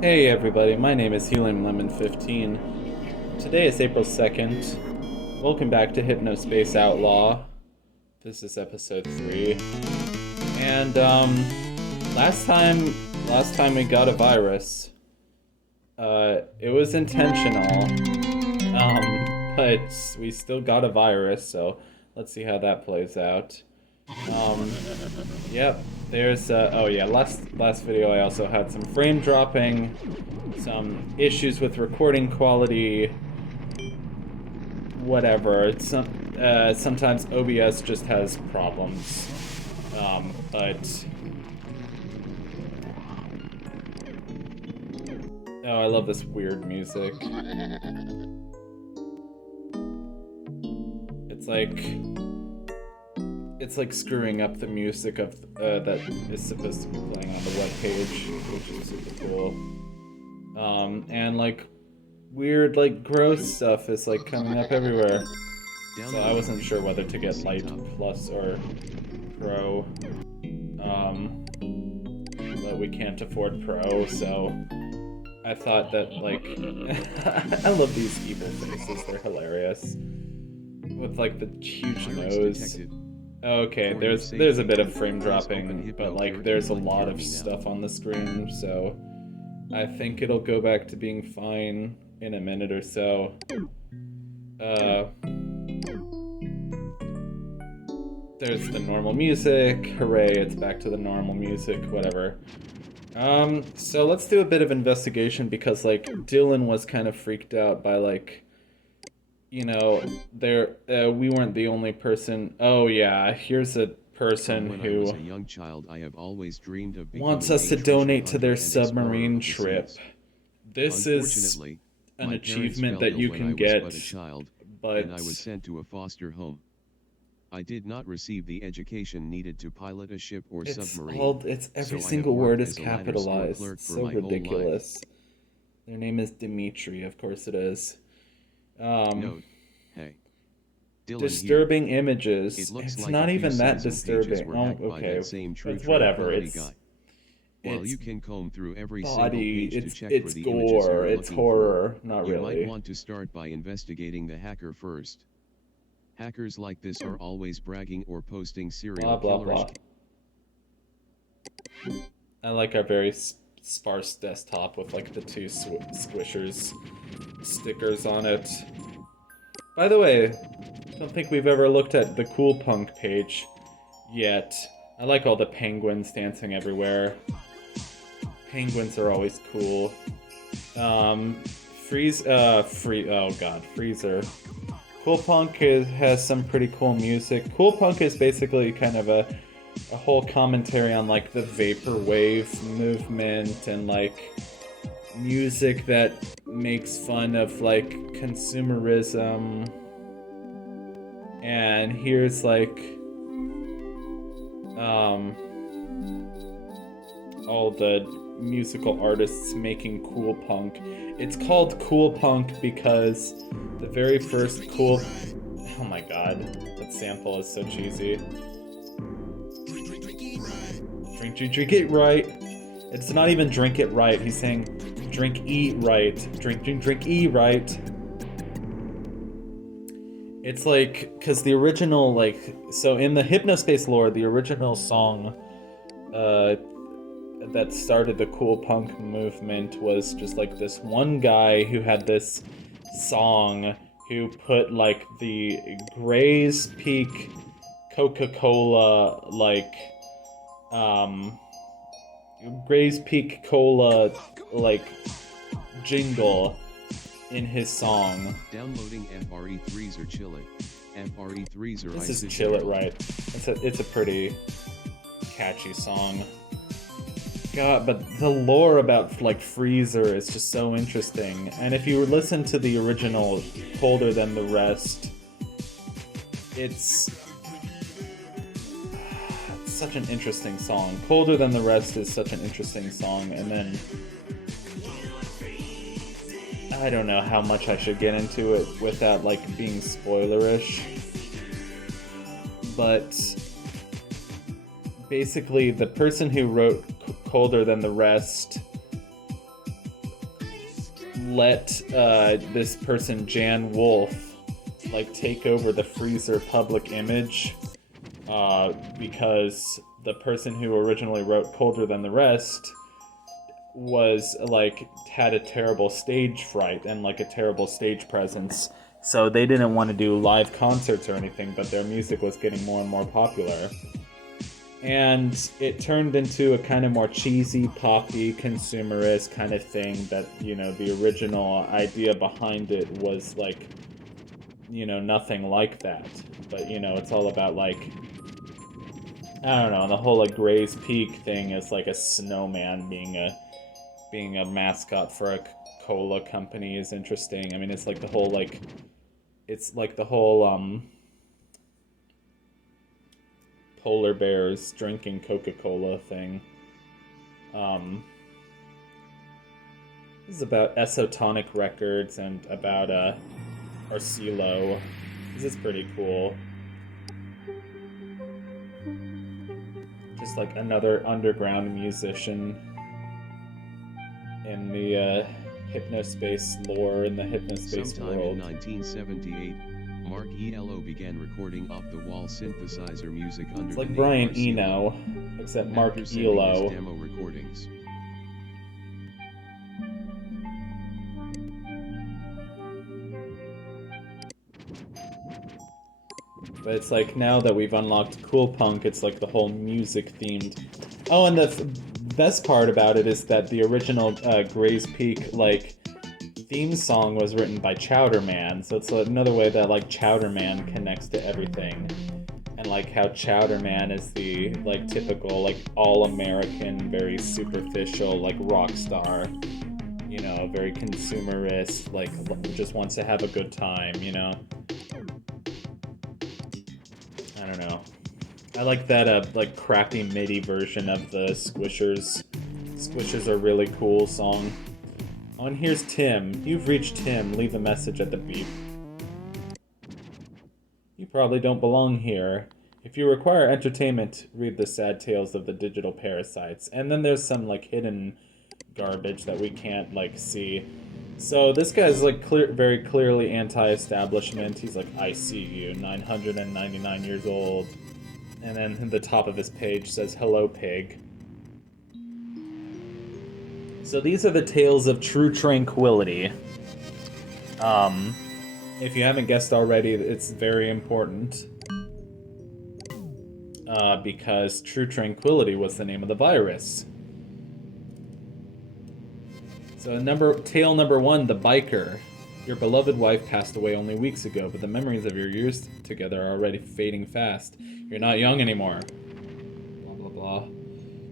Hey everybody, my name is Helium Lemon 15. Today is April 2nd. Welcome back to Hypnospace Outlaw. This is episode 3. And last time we got a virus. It was intentional. But we still got a virus, so let's see how that plays out. Yep. There's oh yeah, last video I also had some frame dropping, some issues with recording quality, whatever. It's sometimes OBS just has problems. But oh, I love this weird music. It's like screwing up the music of that is supposed to be playing on the web page, which is super cool. And like weird, like gross stuff is like coming up everywhere. So I wasn't sure whether to get Light Plus or Pro. But we can't afford Pro, so I thought that like I love these evil faces; they're hilarious. With like the huge nose. Okay, there's a bit of frame dropping, but like there's a lot of stuff on the screen, so I think it'll go back to being fine in a minute or so. There's the normal music. Hooray, it's back to the normal music, whatever. So let's do a bit of investigation because like Dylan was kind of freaked out by like, you know, we weren't the only person. Oh yeah, here's a person who was a young child, I have always dreamed of wants us to donate to their submarine trip. This is an achievement that you can get, but I was sent to a foster home. I did not receive the education needed to pilot a ship or submarine. It's every single word is capitalized. It's so ridiculous. Their name is Dimitri, of course it is. Note, hey. Dylan Disturbing here. images. It's like not even that disturbing. Oh, okay. It's whatever. While you can comb through every body, single page to check it's for the gore, images you're it's looking horror. for, not you really. might want to start by investigating the hacker first. Hackers like this are always bragging or posting serial killerish. I like our very sparse desktop with like the two squishers stickers on it. By the way, I don't think we've ever looked at the Cool Punk page yet. I like all the penguins dancing everywhere. Penguins are always cool. Freezer. Cool Punk has some pretty cool music. Cool Punk is basically kind of a whole commentary on like the vaporwave movement and like music that makes fun of like consumerism. And here's like all the musical artists making cool punk. It's called Cool Punk because the very first oh my god, that sample is so cheesy. Drink it right. It's not even drink it right. He's saying drink eat right. Drink eat right. It's like, because the original, like, so in the Hypnospace lore, the original song that started the cool punk movement was just like this one guy who had this song who put like the Gray's Peak Coca-Cola, like, Gray's Peak Cola, like, jingle in his song. Downloading FRE3s or Chill It. FRE3s or This is Chill It Right. It's a pretty catchy song. God, but the lore about like Freezer is just so interesting. And if you listen to the original Colder Than the Rest, it's such an interesting song. Colder Than the Rest is such an interesting song, and then I don't know how much I should get into it without like being spoilerish. But basically the person who wrote Colder Than the Rest let this person, Jan Wolf, like take over the Freezer public image because the person who originally wrote Colder Than the Rest was like had a terrible stage fright and like a terrible stage presence, so they didn't want to do live concerts or anything, but their music was getting more and more popular, and it turned into a kind of more cheesy, poppy, consumerist kind of thing that, you know, the original idea behind it was like, you know, nothing like that. But, you know, it's all about like, I don't know, the whole like Gray's Peak thing is like a snowman being a mascot for a cola company is interesting. I mean, it's like the whole like, it's like the whole polar bears drinking Coca-Cola thing. This is about Esotonic Records and about Arcelo. This is pretty cool. Just like another underground musician in the Hypnospace lore, in the Hypnospace Sometime world. in 1978, Mark Elo began recording off-the-wall synthesizer music under It's the like name Brian Arcelo, Eno, except Mark after sending his Elo. demo recordings. But it's like now that we've unlocked Cool Punk, it's like the whole music themed. Oh, and the best part about it is that the original Gray's Peak like theme song was written by Chowder Man, so it's another way that like Chowder Man connects to everything, and like how Chowder Man is the like typical like all-American, very superficial like rock star, you know, very consumerist, like just wants to have a good time, you know. I don't know. I like that like crappy MIDI version of the Squishers. Squishers are really cool song. Oh, and here's Tim. You've reached Tim. Leave a message at the beep. You probably don't belong here. If you require entertainment, read the sad tales of the digital parasites. And then there's some like hidden garbage that we can't like see. So this guy's like very clearly anti-establishment. He's like, I see you, 999 years old. And then the top of his page says, hello, pig. So these are the tales of True Tranquility. If you haven't guessed already, it's very important. Because True Tranquility was the name of the virus. So tale number 1, The Biker. Your beloved wife passed away only weeks ago, but the memories of your years together are already fading fast. You're not young anymore. Blah, blah, blah.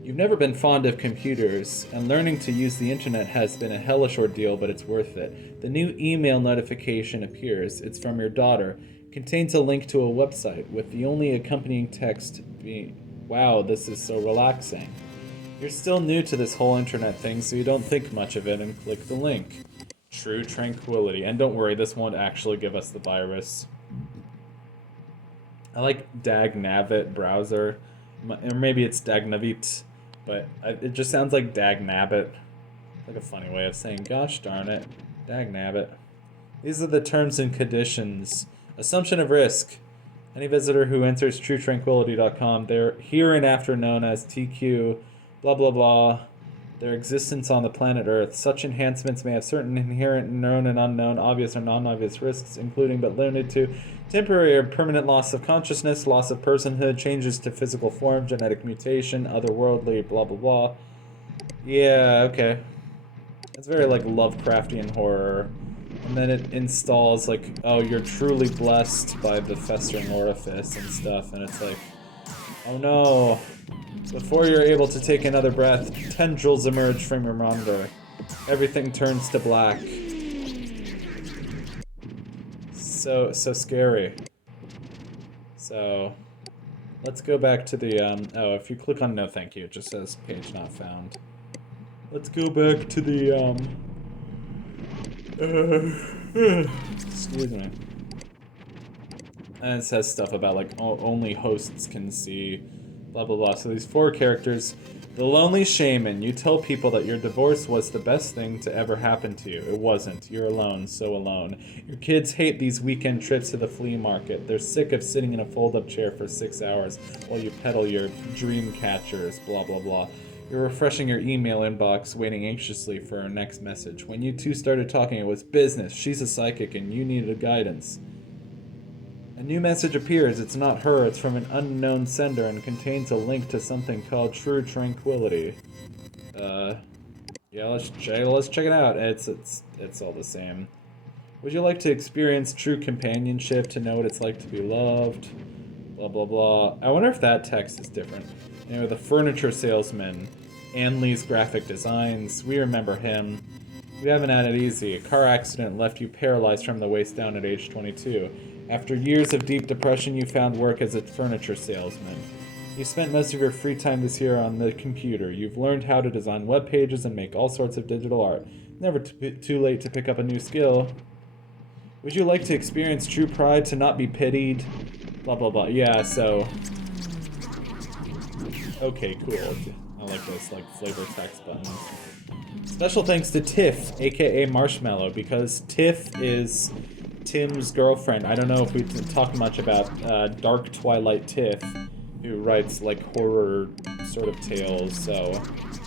You've never been fond of computers, and learning to use the internet has been a hellish ordeal, but it's worth it. The new email notification appears. It's from your daughter. It contains a link to a website, with the only accompanying text being, wow, this is so relaxing. You're still new to this whole internet thing, so you don't think much of it and click the link. True Tranquility. And don't worry, this won't actually give us the virus. I like Dagnavit browser. Or maybe it's Dagnavit, but it just sounds like Dagnabbit. It's like a funny way of saying, gosh darn it, Dagnabbit. These are the terms and conditions. Assumption of risk. Any visitor who enters truetranquility.com, they're hereinafter known as TQ, blah blah blah, their existence on the planet Earth. Such enhancements may have certain inherent known and unknown, obvious or non-obvious risks, including but limited to temporary or permanent loss of consciousness, loss of personhood, changes to physical form, genetic mutation, otherworldly, blah blah blah. Yeah, okay. It's very like Lovecraftian horror. And then it installs like, oh, you're truly blessed by the festering orifice and stuff, and it's like, oh no. Before you're able to take another breath, tendrils emerge from your monitor. Everything turns to black. So scary. So, let's go back to the, oh, if you click on no thank you, it just says page not found. Let's go back to the, excuse me. And it says stuff about, like, only hosts can see, blah, blah, blah. So these 4 characters, The lonely shaman. You tell people that your divorce was the best thing to ever happen to you. It wasn't. You're alone, so alone. Your kids hate these weekend trips to the flea market. They're sick of sitting in a fold-up chair for 6 hours while you peddle your dream catchers, blah blah blah. You're refreshing your email inbox, waiting anxiously for her next message. When you two started talking, it was business. She's a psychic and you needed guidance. A new message appears. It's not her, it's from an unknown sender and contains a link to something called True Tranquility. Yeah, let's check it out. It's all the same. Would you like to experience true companionship, to know what it's like to be loved? Blah blah blah. I wonder if that text is different. Anyway, the furniture salesman. Anley's graphic designs. We remember him. We haven't had it easy. A car accident left you paralyzed from the waist down at age 22. After years of deep depression, you found work as a furniture salesman. You spent most of your free time this year on the computer. You've learned how to design web pages and make all sorts of digital art. Never too late to pick up a new skill. Would you like to experience true pride, to not be pitied? Blah blah blah. Yeah, so... Okay, cool. I like this, like, flavor text buttons. Special thanks to Tiff, aka Marshmallow, because Tiff is Tim's girlfriend. I don't know if we talked much about Dark Twilight Tiff, who writes, like, horror sort of tales, so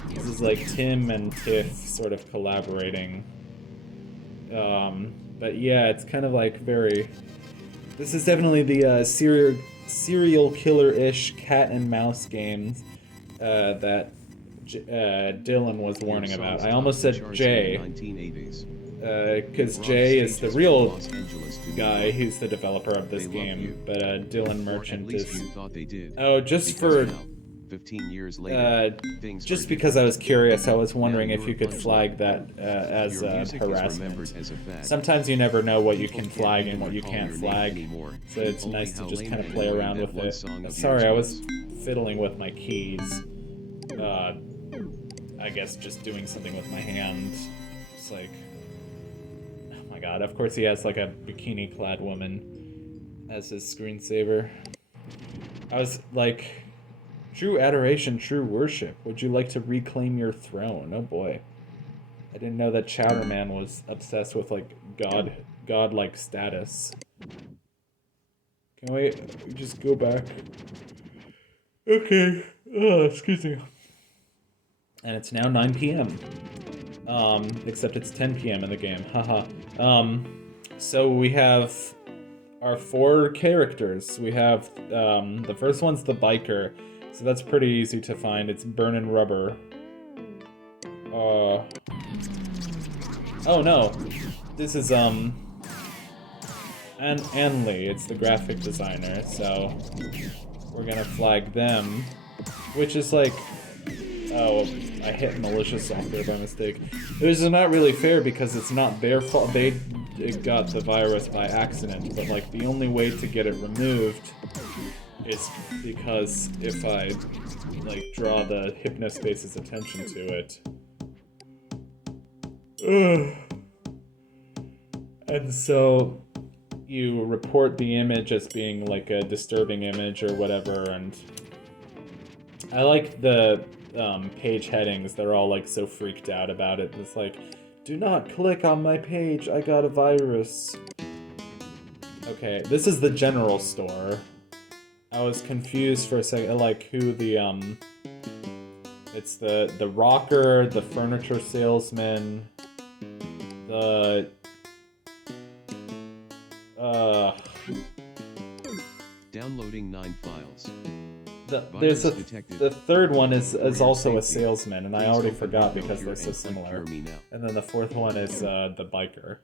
this is like Tim and Tiff sort of collaborating. But yeah, it's kind of like very... This is definitely the serial killer-ish cat and mouse games that Dylan was warning about. I almost said Jay, because Jay is the real guy who's the developer of this game, but Dylan Merchant is... Oh, just for... 15 years later, just because I was curious, I was wondering if you could flag that as harassment. Sometimes you never know what you can flag and what you can't flag, so it's nice to just kind of play around with it. Sorry, I was fiddling with my keys. I guess just doing something with my hand. It's like... Oh my god, of course he has like a bikini-clad woman as his screensaver. I was like... True adoration, true worship. Would you like to reclaim your throne? Oh boy. I didn't know that Chowderman was obsessed with, like, godlike status. Can we just go back? Okay. Excuse me. And it's now 9 p.m. Except it's 10 p.m. in the game. Haha. So we have our 4 characters. We have, the first one's the biker. So that's pretty easy to find. It's Burnin' Rubber. Oh no. This is, Anley. It's the graphic designer, so we're gonna flag them. Which is like... Oh, I hit malicious software by mistake. This is not really fair because it's not their fault. They got the virus by accident, but like the only way to get it removed is because if I, like, draw the Hypnospace's attention to it. And so you report the image as being like a disturbing image or whatever, and I like the page headings. They're all like so freaked out about it. It's like, do not click on my page, I got a virus. Okay, this is the general store. I was confused for a second, like who the it's the rocker, the furniture salesman, the downloading 9 files. There's the third one is also a salesman, and I already forgot because they're so similar. And then the fourth one is the biker.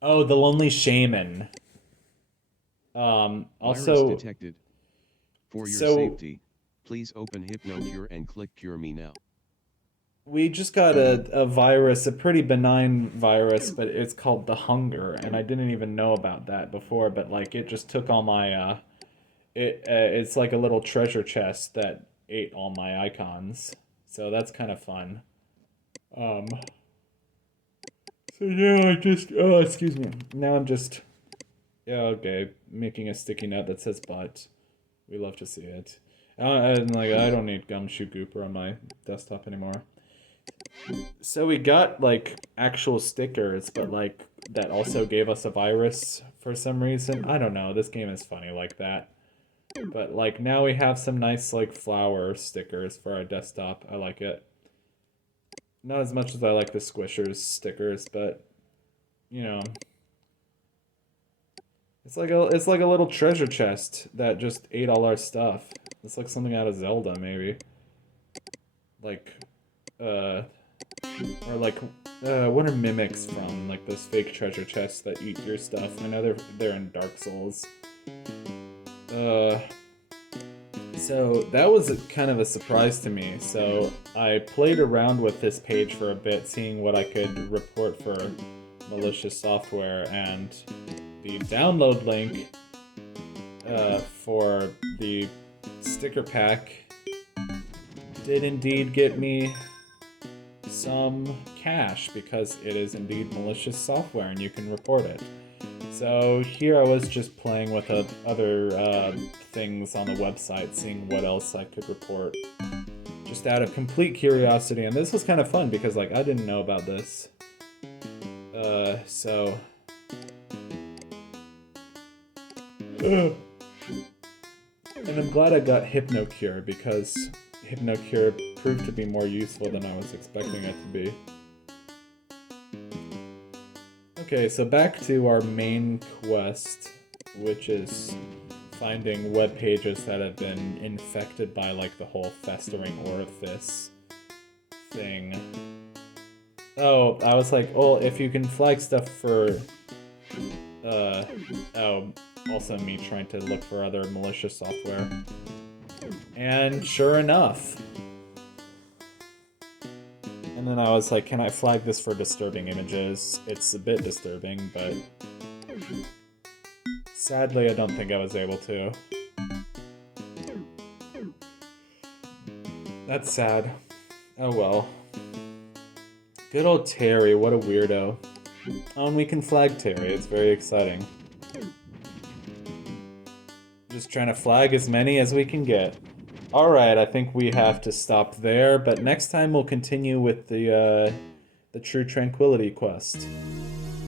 Oh, the lonely shaman. Also detected. For your safety, please open HypnoCure and click Cure Me Now. We just got a virus, a pretty benign virus, but it's called the Hunger, and I didn't even know about that before, but like it just took all my it's like a little treasure chest that ate all my icons. So that's kind of fun. So yeah, I just excuse me. Now I'm just yeah, okay, making a sticky note that says butt. We love to see it. I don't need Gumshoe Gooper on my desktop anymore. So we got like actual stickers, but like that also gave us a virus for some reason. I don't know. This game is funny like that. But like now we have some nice like flower stickers for our desktop. I like it. Not as much as I like the Squishers stickers, but you know, it's like a little treasure chest that just ate all our stuff. It's like something out of Zelda, maybe. Like, or like, what are mimics from? Like those fake treasure chests that eat your stuff. I know they're in Dark Souls. So that was kind of a surprise to me. So I played around with this page for a bit, seeing what I could report for malicious software, and the download link for the sticker pack did indeed get me some cash, because it is indeed malicious software and you can report it. So here I was just playing with other things on the website, seeing what else I could report, just out of complete curiosity. And this was kind of fun because like I didn't know about this. So and I'm glad I got HypnoCure, because HypnoCure proved to be more useful than I was expecting it to be. Okay, so back to our main quest, which is finding web pages that have been infected by like the whole festering orifice thing. Oh, I was like, oh, if you can flag stuff for also me trying to look for other malicious software. And sure enough. And then I was like, can I flag this for disturbing images? It's a bit disturbing, but sadly I don't think I was able to. That's sad. Oh well. Good old Terry, what a weirdo. Oh, and we can flag Terry, it's very exciting. Just trying to flag as many as we can get. Alright, I think we have to stop there, but next time we'll continue with the True Tranquility quest.